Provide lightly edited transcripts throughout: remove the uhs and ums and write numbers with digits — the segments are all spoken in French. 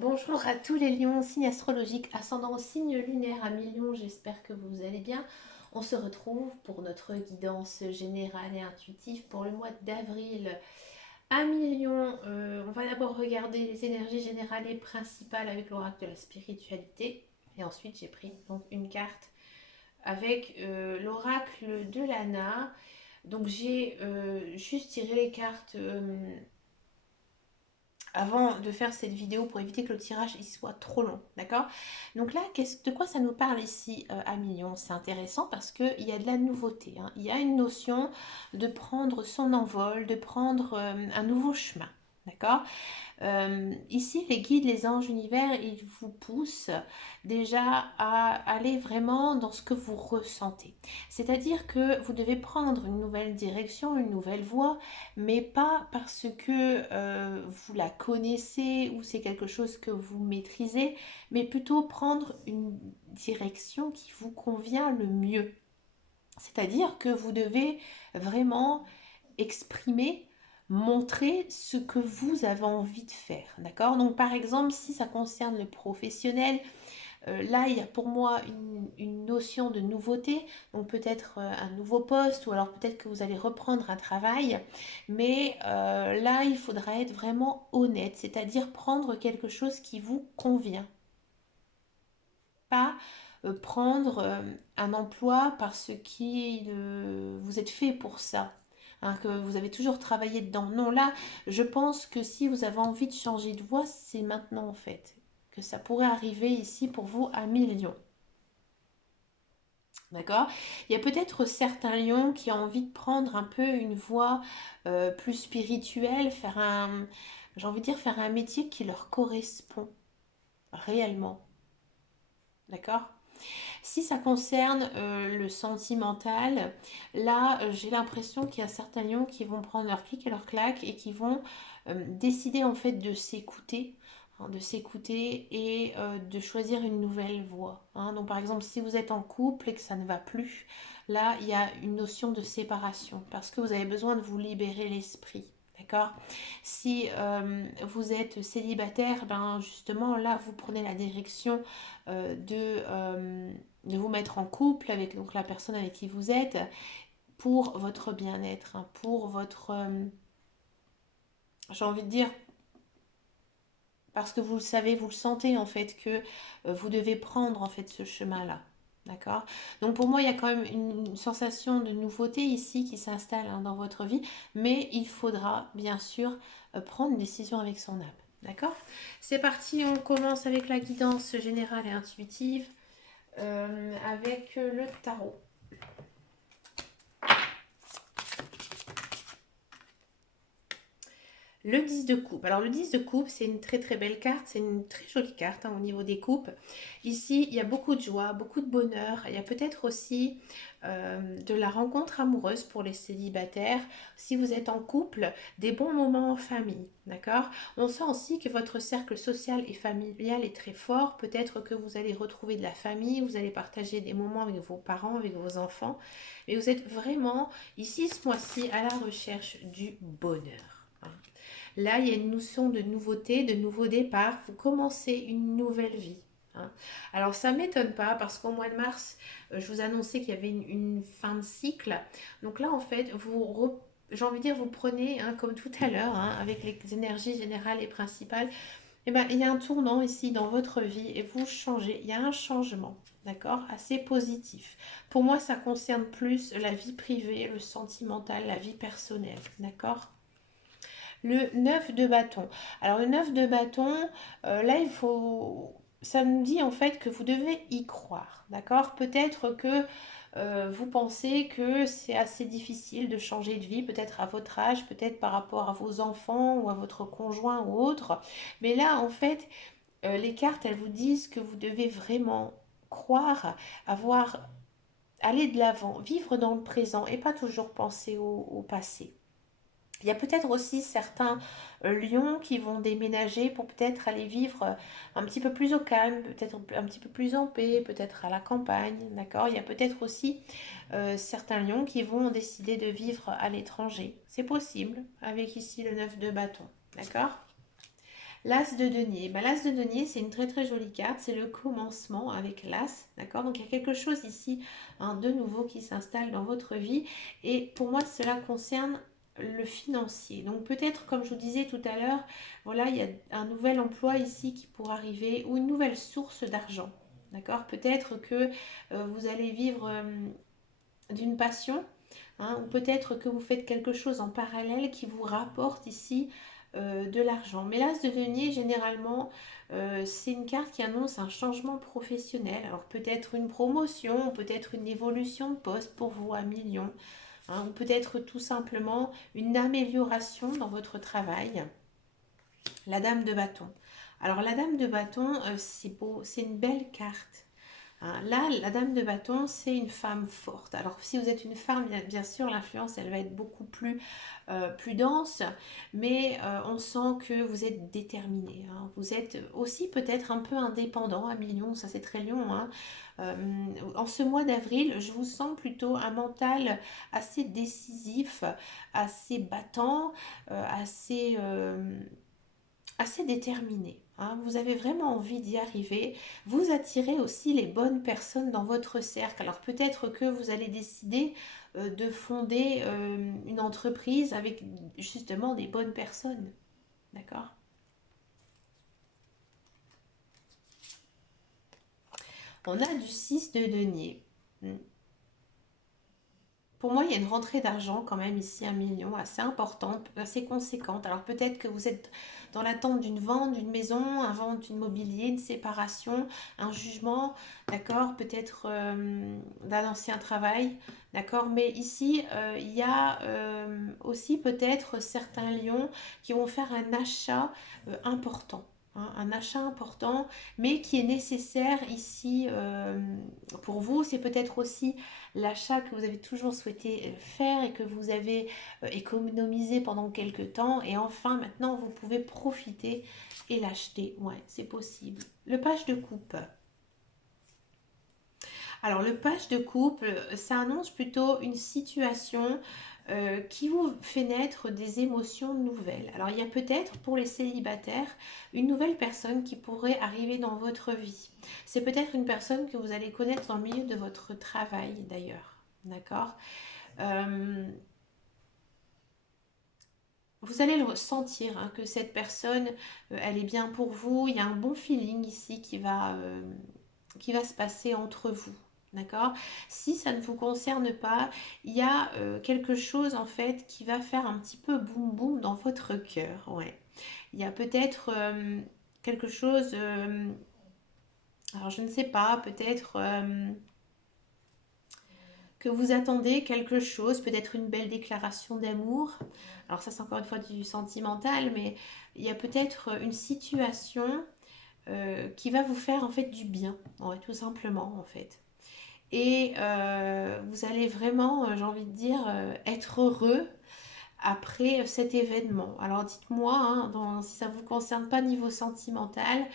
Bonjour à tous les lions, signe astrologique, ascendant signe lunaire à mi-lion, j'espère que vous allez bien. On se retrouve pour notre guidance générale et intuitive pour le mois d'avril à mi-lion. On va d'abord regarder les énergies générales et principales avec l'oracle de la spiritualité. Et ensuite j'ai pris donc une carte avec l'oracle de l'Anna. Donc j'ai juste tiré les cartes avant de faire cette vidéo pour éviter que le tirage il soit trop long, d'accord? Donc là, de quoi ça nous parle ici à Million? C'est intéressant parce qu'il y a de la nouveauté, hein. Il y a une notion de prendre son envol, de prendre un nouveau chemin, d'accord? Ici, les guides, les anges univers, ils vous poussent déjà à aller vraiment dans ce que vous ressentez. C'est-à-dire que vous devez prendre une nouvelle direction, une nouvelle voie, mais pas parce que vous la connaissez ou c'est quelque chose que vous maîtrisez, mais plutôt prendre une direction qui vous convient le mieux. C'est-à-dire que vous devez vraiment exprimer, montrer ce que vous avez envie de faire. D'accord? Donc par exemple, si ça concerne le professionnel, là il y a pour moi une notion de nouveauté, donc peut-être un nouveau poste ou alors peut-être que vous allez reprendre un travail, mais là il faudra être vraiment honnête, c'est-à-dire prendre quelque chose qui vous convient, pas prendre un emploi parce que vous êtes fait pour ça, hein, que vous avez toujours travaillé dedans. Non, là, je pense que si vous avez envie de changer de voie, c'est maintenant en fait que ça pourrait arriver ici pour vous à millions. D'accord? Il y a peut-être certains lions qui ont envie de prendre un peu une voie plus spirituelle, j'ai envie de dire, faire un métier qui leur correspond réellement. D'accord? Si ça concerne le sentimental, là j'ai l'impression qu'il y a certains lions qui vont prendre leur clic et leur claque et qui vont décider en fait de s'écouter, hein, de s'écouter et de choisir une nouvelle voie, hein. Donc par exemple si vous êtes en couple et que ça ne va plus, là il y a une notion de séparation parce que vous avez besoin de vous libérer l'esprit. D'accord? Si vous êtes célibataire, ben justement là vous prenez la direction de vous mettre en couple avec donc, la personne avec qui vous êtes pour votre bien-être, hein, pour votre... j'ai envie de dire, parce que vous le savez, vous le sentez en fait que vous devez prendre en fait ce chemin-là. D'accord? Donc pour moi, il y a quand même une sensation de nouveauté ici qui s'installe, hein, dans votre vie, mais il faudra bien sûr prendre une décision avec son âme. D'accord? C'est parti, on commence avec la guidance générale et intuitive avec le tarot. Le 10 de coupe. Alors le 10 de coupe, c'est une très très belle carte, c'est une très jolie carte, hein, au niveau des coupes. Ici, il y a beaucoup de joie, beaucoup de bonheur. Il y a peut-être aussi de la rencontre amoureuse pour les célibataires. Si vous êtes en couple, des bons moments en famille, d'accord? On sent aussi que votre cercle social et familial est très fort. Peut-être que vous allez retrouver de la famille, vous allez partager des moments avec vos parents, avec vos enfants. Mais vous êtes vraiment ici ce mois-ci à la recherche du bonheur, hein. Là, il y a une notion de nouveauté, de nouveau départ. Vous commencez une nouvelle vie, hein. Alors, ça ne m'étonne pas parce qu'au mois de mars, je vous annonçais qu'il y avait une fin de cycle. Donc là, en fait, j'ai envie de dire, vous prenez, hein, comme tout à l'heure, hein, avec les énergies générales et principales, eh ben, il y a un tournant ici dans votre vie et vous changez. Il y a un changement, d'accord, assez positif. Pour moi, ça concerne plus la vie privée, le sentimental, la vie personnelle, d'accord? Le 9 de bâton. Alors le 9 de bâton, là il faut... Ça me dit en fait que vous devez y croire, d'accord? Peut-être que vous pensez que c'est assez difficile de changer de vie, peut-être à votre âge, peut-être par rapport à vos enfants ou à votre conjoint ou autre. Mais là en fait, les cartes, elles vous disent que vous devez vraiment croire, avoir, aller de l'avant, vivre dans le présent et pas toujours penser au passé. Il y a peut-être aussi certains lions qui vont déménager pour peut-être aller vivre un petit peu plus au calme, peut-être un petit peu plus en paix, peut-être à la campagne, d'accord? Il y a peut-être aussi certains lions qui vont décider de vivre à l'étranger. C'est possible, avec ici le 9 de bâton, d'accord? L'as de denier. Ben, l'as de denier, c'est une très très jolie carte. C'est le commencement avec l'as. D'accord? Donc il y a quelque chose ici hein, de nouveau qui s'installe dans votre vie. Et pour moi, cela concerne le financier. Donc peut-être, comme je vous disais tout à l'heure, voilà, il y a un nouvel emploi ici qui pourrait arriver ou une nouvelle source d'argent. D'accord? Peut-être que vous allez vivre d'une passion. Hein, ou peut-être que vous faites quelque chose en parallèle qui vous rapporte ici de l'argent. Mais l'as de denier, généralement, c'est une carte qui annonce un changement professionnel. Alors peut-être une promotion, peut-être une évolution de poste pour vous à millions, hein, ou peut-être tout simplement une amélioration dans votre travail. La dame de bâton. Alors la dame de bâton, c'est beau, c'est une belle carte. Hein, là, la dame de bâton, c'est une femme forte. Alors, si vous êtes une femme, bien sûr, l'influence, elle va être beaucoup plus dense, mais on sent que vous êtes déterminé. Hein. Vous êtes aussi peut-être un peu indépendant à millions, ça c'est très lion. Hein. Euh, en ce mois d'avril, je vous sens plutôt un mental assez décisif, assez battant, assez déterminé. Hein. Vous avez vraiment envie d'y arriver. Vous attirez aussi les bonnes personnes dans votre cercle. Alors peut-être que vous allez décider de fonder une entreprise avec justement des bonnes personnes. D'accord? On a du 6 de denier. Hmm. Pour moi, il y a une rentrée d'argent quand même ici, 1 million, assez importante, assez conséquente. Alors peut-être que vous êtes dans l'attente d'une vente d'une maison, un vente d'une mobilier, une séparation, un jugement, d'accord, peut-être d'un ancien travail, d'accord. Mais ici, il y a aussi peut-être certains lions qui vont faire un achat important. Hein, un achat important, mais qui est nécessaire ici pour vous. C'est peut-être aussi l'achat que vous avez toujours souhaité faire et que vous avez économisé pendant quelques temps et enfin maintenant vous pouvez profiter et l'acheter. Ouais, c'est possible. Le page de coupe. Alors le page de couple, ça annonce plutôt une situation qui vous fait naître des émotions nouvelles. Alors il y a peut-être pour les célibataires une nouvelle personne qui pourrait arriver dans votre vie. C'est peut-être une personne que vous allez connaître dans le milieu de votre travail d'ailleurs. D'accord. Euh, Vous allez le ressentir, hein, que cette personne, elle est bien pour vous. Il y a un bon feeling ici qui va se passer entre vous. D'accord. Si ça ne vous concerne pas, il y a quelque chose en fait qui va faire un petit peu boum boum dans votre cœur. Ouais. Il y a peut-être quelque chose, alors je ne sais pas, peut-être que vous attendez quelque chose, peut-être une belle déclaration d'amour. Alors ça c'est encore une fois du sentimental, mais il y a peut-être une situation qui va vous faire en fait du bien, ouais, tout simplement en fait. Et vous allez vraiment, j'ai envie de dire, être heureux après cet événement. Alors dites-moi, hein, si ça ne vous concerne pas niveau sentimental,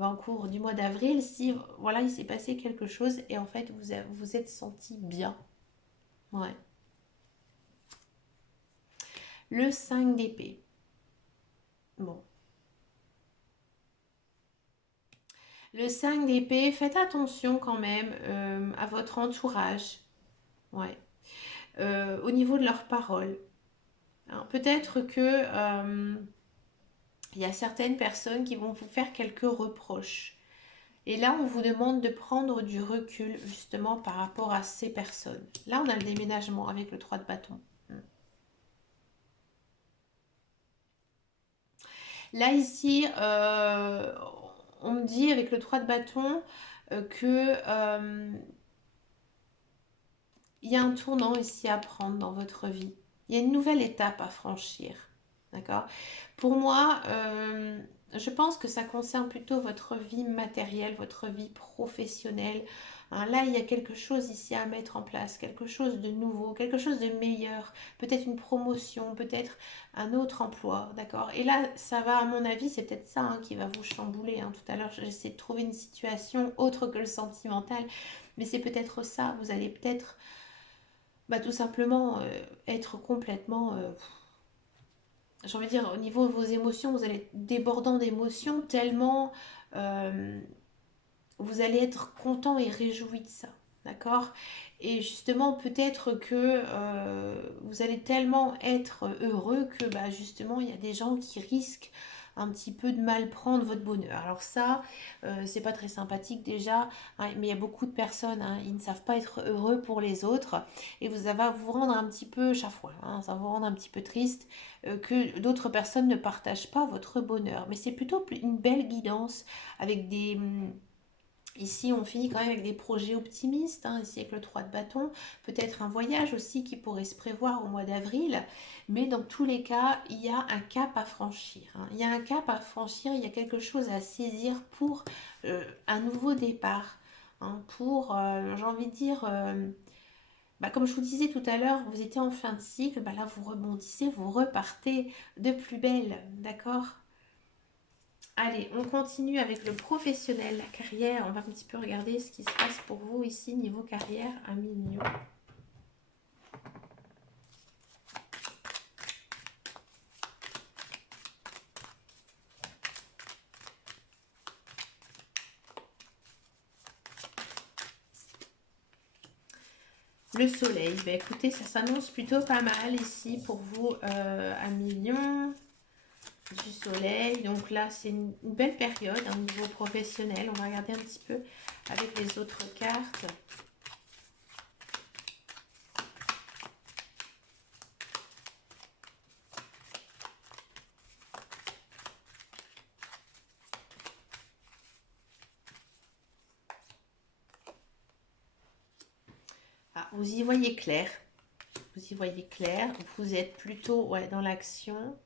en cours du mois d'avril, si voilà, il s'est passé quelque chose et en fait vous êtes senti bien. Ouais. Le 5 d'épée. Bon. Le 5 d'épée, faites attention quand même à votre entourage. Ouais. Au niveau de leurs paroles. Hein, peut-être que il y a certaines personnes qui vont vous faire quelques reproches. Et là, on vous demande de prendre du recul justement par rapport à ces personnes. Là, on a le déménagement avec le 3 de bâton. Là, ici, on me dit avec le 3 de bâton que il y a un tournant ici à prendre dans votre vie. Il y a une nouvelle étape à franchir. D'accord. Pour moi, je pense que ça concerne plutôt votre vie matérielle, votre vie professionnelle. Hein, là, il y a quelque chose ici à mettre en place, quelque chose de nouveau, quelque chose de meilleur, peut-être une promotion, peut-être un autre emploi, d'accord. Et là, ça va, à mon avis, c'est peut-être ça hein, qui va vous chambouler. Hein. Tout à l'heure, j'essaie de trouver une situation autre que le sentimental, mais c'est peut-être ça. Vous allez peut-être tout simplement être complètement j'ai envie de dire, au niveau de vos émotions, vous allez être débordant d'émotions tellement euh, vous allez être content et réjoui de ça. D'accord? Et justement, peut-être que vous allez tellement être heureux que bah, justement, il y a des gens qui risquent un petit peu de mal prendre votre bonheur. Alors ça, c'est pas très sympathique déjà, hein, mais il y a beaucoup de personnes, hein, ils ne savent pas être heureux pour les autres, et ça va vous rendre un petit peu chafouin, hein, ça va vous rendre un petit peu triste que d'autres personnes ne partagent pas votre bonheur. Mais c'est plutôt une belle guidance avec des... Ici, on finit quand même avec des projets optimistes, hein, ici avec le 3 de bâton, peut-être un voyage aussi qui pourrait se prévoir au mois d'avril, mais dans tous les cas, il y a un cap à franchir, hein. Il y a un cap à franchir, il y a quelque chose à saisir pour un nouveau départ, hein, pour, j'ai envie de dire, bah, comme je vous disais tout à l'heure, vous étiez en fin de cycle, bah là vous rebondissez, vous repartez de plus belle, d'accord? Allez, on continue avec le professionnel, la carrière. On va un petit peu regarder ce qui se passe pour vous ici, niveau carrière, un million. Le soleil, bah, écoutez, ça s'annonce plutôt pas mal ici pour vous, un million du soleil. Donc là, c'est une belle période au niveau professionnel. On va regarder un petit peu avec les autres cartes. Ah, vous y voyez clair. Vous y voyez clair. Vous êtes plutôt ouais, dans l'action.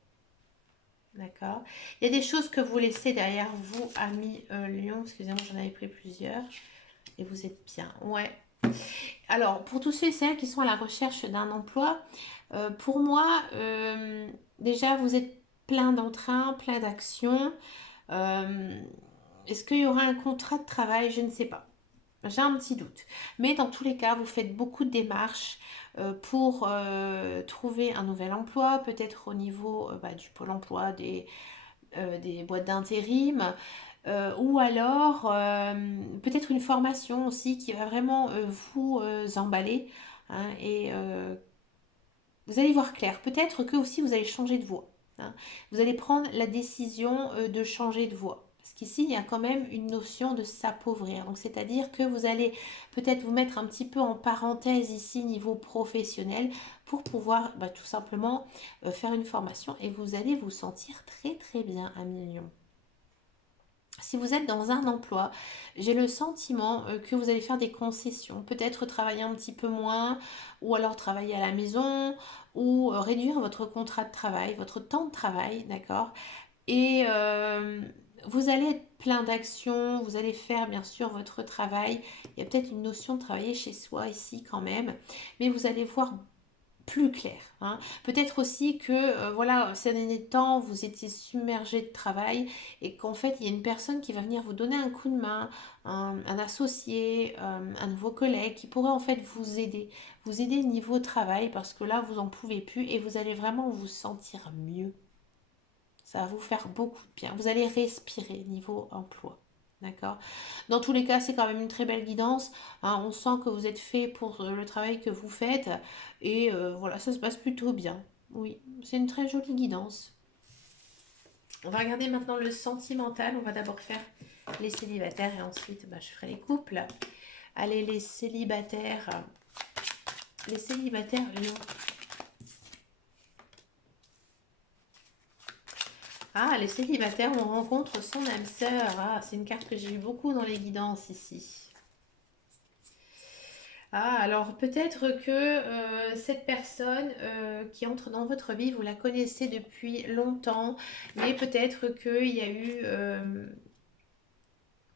D'accord. Il y a des choses que vous laissez derrière vous, amis Lion. Excusez-moi, j'en avais pris plusieurs. Et vous êtes bien. Ouais. Alors, pour tous ceux et celles qui sont à la recherche d'un emploi, pour moi, déjà, vous êtes plein d'entrain, plein d'action. Euh, Est-ce qu'il y aura un contrat de travail? Je ne sais pas. J'ai un petit doute. Mais dans tous les cas, vous faites beaucoup de démarches pour trouver un nouvel emploi, peut-être au niveau bah, du pôle emploi, des boîtes d'intérim, ou alors peut-être une formation aussi qui va vraiment vous emballer, hein, et vous allez voir clair. Peut-être que aussi vous allez changer de voie, hein. Vous allez prendre la décision de changer de voie. Parce qu'ici, il y a quand même une notion de s'appauvrir. Donc, c'est-à-dire que vous allez peut-être vous mettre un petit peu en parenthèse ici, niveau professionnel, pour pouvoir bah, tout simplement faire une formation et vous allez vous sentir très très bien à million. Si vous êtes dans un emploi, j'ai le sentiment que vous allez faire des concessions, peut-être travailler un petit peu moins, ou alors travailler à la maison, ou réduire votre contrat de travail, votre temps de travail, d'accord? Et vous allez être plein d'actions, vous allez faire bien sûr votre travail. Il y a peut-être une notion de travailler chez soi ici quand même, mais vous allez voir plus clair, hein. Peut-être aussi que voilà, ces derniers temps, vous étiez submergé de travail et qu'en fait, il y a une personne qui va venir vous donner un coup de main, un associé, un nouveau collègue qui pourrait en fait vous aider niveau travail parce que là, vous en pouvez plus et vous allez vraiment vous sentir mieux. Ça va vous faire beaucoup de bien. Vous allez respirer niveau emploi. D'accord. Dans tous les cas, c'est quand même une très belle guidance, hein. On sent que vous êtes fait pour le travail que vous faites. Et voilà, ça se passe plutôt bien. Oui, c'est une très jolie guidance. On va regarder maintenant le sentimental. On va d'abord faire les célibataires et ensuite bah, je ferai les couples. Allez, les célibataires. Les célibataires, Lion. Ah, les célibataires, on rencontre son âme sœur. Ah, c'est une carte que j'ai eu beaucoup dans les guidances ici. Ah, alors peut-être que cette personne qui entre dans votre vie, vous la connaissez depuis longtemps, mais peut-être qu'il y a eu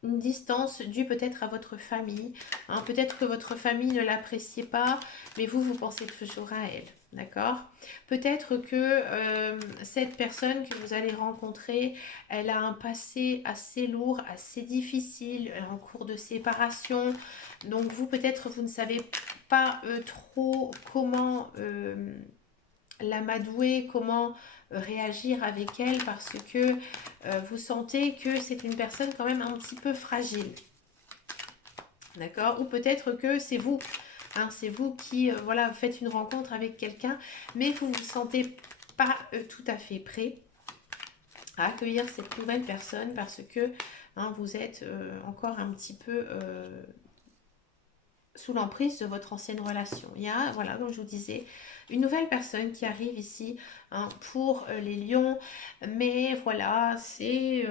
une distance due peut-être à votre famille, hein. Peut-être que votre famille ne l'appréciait pas, mais vous pensez toujours à elle. D'accord. Peut-être que cette personne que vous allez rencontrer, elle a un passé assez lourd, assez difficile, en cours de séparation. Donc vous, peut-être, vous ne savez pas trop comment l'amadouer, comment réagir avec elle parce que vous sentez que c'est une personne quand même un petit peu fragile. D'accord? Ou peut-être que c'est vous. Hein, c'est vous qui voilà, faites une rencontre avec quelqu'un, mais vous ne vous sentez pas tout à fait prêt à accueillir cette nouvelle personne parce que hein, vous êtes encore un petit peu sous l'emprise de votre ancienne relation. Il y a, voilà, comme je vous disais, une nouvelle personne qui arrive ici hein, pour les lions, mais voilà, c'est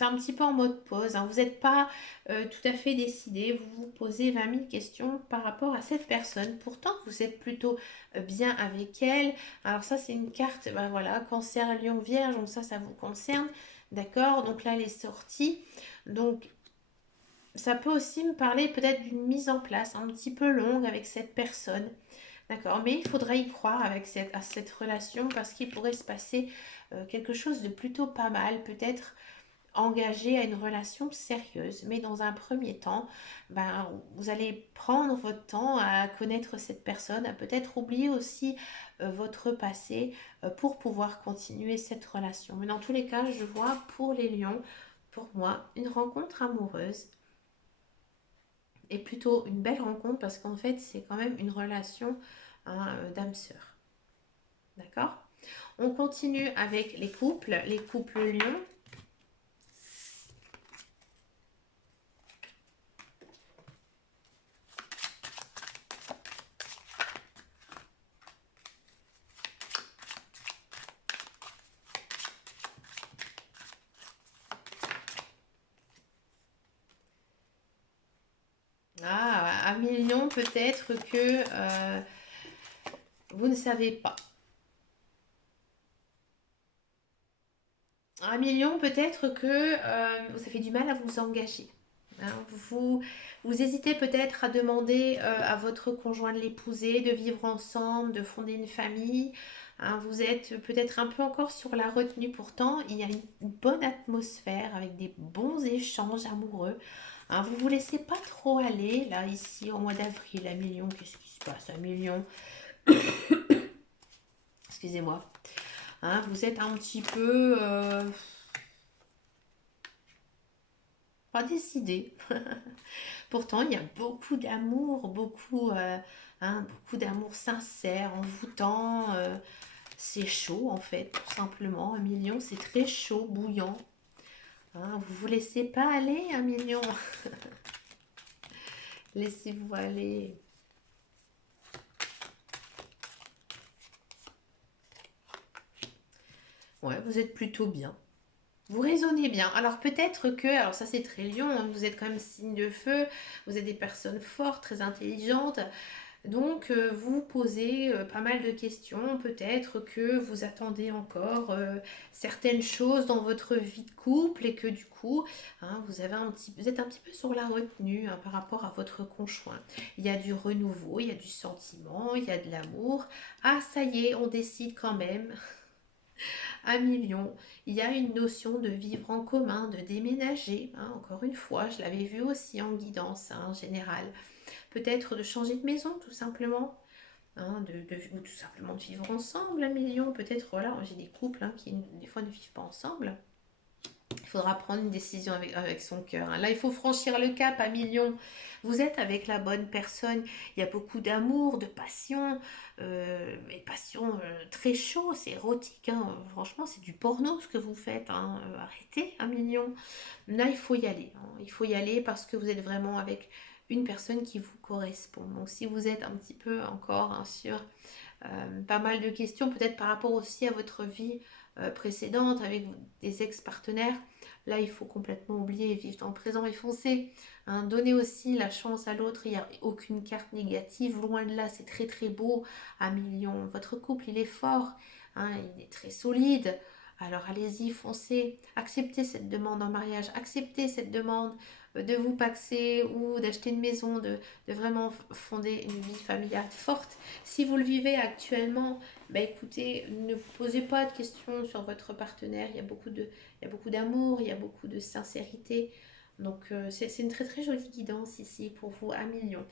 un petit peu en mode pause, hein. Vous n'êtes pas tout à fait décidé, vous vous posez 20 000 questions par rapport à cette personne. Pourtant, vous êtes plutôt bien avec elle. Alors ça, c'est une carte, ben voilà, cancer, lion, vierge, donc ça vous concerne. D'accord? Donc là, elle est sortie. Donc, ça peut aussi me parler peut-être d'une mise en place un petit peu longue avec cette personne. D'accord? Mais il faudra y croire avec à cette relation parce qu'il pourrait se passer quelque chose de plutôt pas mal, peut-être engagé à une relation sérieuse. Mais dans un premier temps, ben, vous allez prendre votre temps à connaître cette personne, à peut-être oublier aussi votre passé pour pouvoir continuer cette relation. Mais dans tous les cas, je vois pour les lions, pour moi, une rencontre amoureuse est plutôt une belle rencontre parce qu'en fait, c'est quand même une relation hein, d'âme-sœur. D'accord? On continue avec les couples lions. Ah, à million, peut-être que vous ne savez pas. À million, peut-être que vous avez du mal à vous engager. Hein. Vous hésitez peut-être à demander à votre conjoint de l'épouser, de vivre ensemble, de fonder une famille. Hein. Vous êtes peut-être un peu encore sur la retenue. Pourtant, il y a une bonne atmosphère avec des bons échanges amoureux. Hein. Vous vous laissez pas trop aller, là, ici, au mois d'avril, à million. Qu'est-ce qui se passe à million? Excusez-moi. Hein, vous êtes un petit peu pas décidé. Pourtant, il y a beaucoup d'amour, beaucoup d'amour sincère, envoûtant. C'est chaud en fait, tout simplement. Un million, c'est très chaud, bouillant. Hein, vous vous laissez pas aller, un million. Laissez-vous aller. Ouais, vous êtes plutôt bien. Vous raisonnez bien. Alors peut-être que, alors ça c'est très lion, hein, vous êtes quand même signe de feu, vous êtes des personnes fortes, très intelligentes. Donc, vous vous posez pas mal de questions. Peut-être que vous attendez encore certaines choses dans votre vie de couple et que du coup, hein, vous êtes un petit peu sur la retenue hein, par rapport à votre conjoint. Il y a du renouveau, il y a du sentiment, il y a de l'amour. Ah, ça y est, on décide quand même. Un million. Il y a une notion de vivre en commun, de déménager. Hein, encore une fois, je l'avais vu aussi en guidance hein, en général. Peut-être de changer de maison tout simplement. Hein, ou tout simplement de vivre ensemble, un million. Peut-être, voilà, j'ai des couples hein, qui des fois ne vivent pas ensemble. Il faudra prendre une décision avec son cœur. Hein. Là, il faut franchir le cap à million. Vous êtes avec la bonne personne. Il y a beaucoup d'amour, de passion. Et passion très chaud, c'est érotique. Hein. Franchement, c'est du porno ce que vous faites. Hein. Arrêtez, un million. Là, il faut y aller. Hein. Il faut y aller parce que vous êtes vraiment avec une personne qui vous correspond. Donc, si vous êtes un petit peu encore hein, sur pas mal de questions, peut-être par rapport aussi à votre vie précédente avec des ex-partenaires, là, il faut complètement oublier et vivre dans le présent et foncer. Hein. Donner aussi la chance à l'autre, il n'y a aucune carte négative. Loin de là, c'est très très beau. À million, votre couple, il est fort. Hein, il est très solide. Alors allez-y, foncez, acceptez cette demande en mariage, acceptez cette demande de vous paxer ou d'acheter une maison, de vraiment fonder une vie familiale forte. Si vous le vivez actuellement, bah écoutez, ne vous posez pas de questions sur votre partenaire, il y a beaucoup d'amour, il y a beaucoup de sincérité. Donc c'est une très très jolie guidance ici pour vous à million.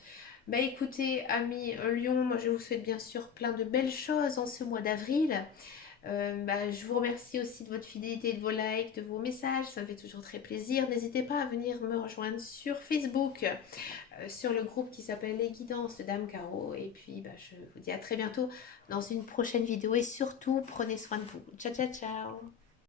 Bah écoutez, amis Lyon, moi je vous souhaite bien sûr plein de belles choses en ce mois d'avril. Bah, je vous remercie aussi de votre fidélité, de vos likes, de vos messages, ça me fait toujours très plaisir. N'hésitez pas à venir me rejoindre sur Facebook, sur le groupe qui s'appelle Les Guidances de Dame Caro. Et puis bah, je vous dis à très bientôt dans une prochaine vidéo et surtout prenez soin de vous. Ciao ciao ciao.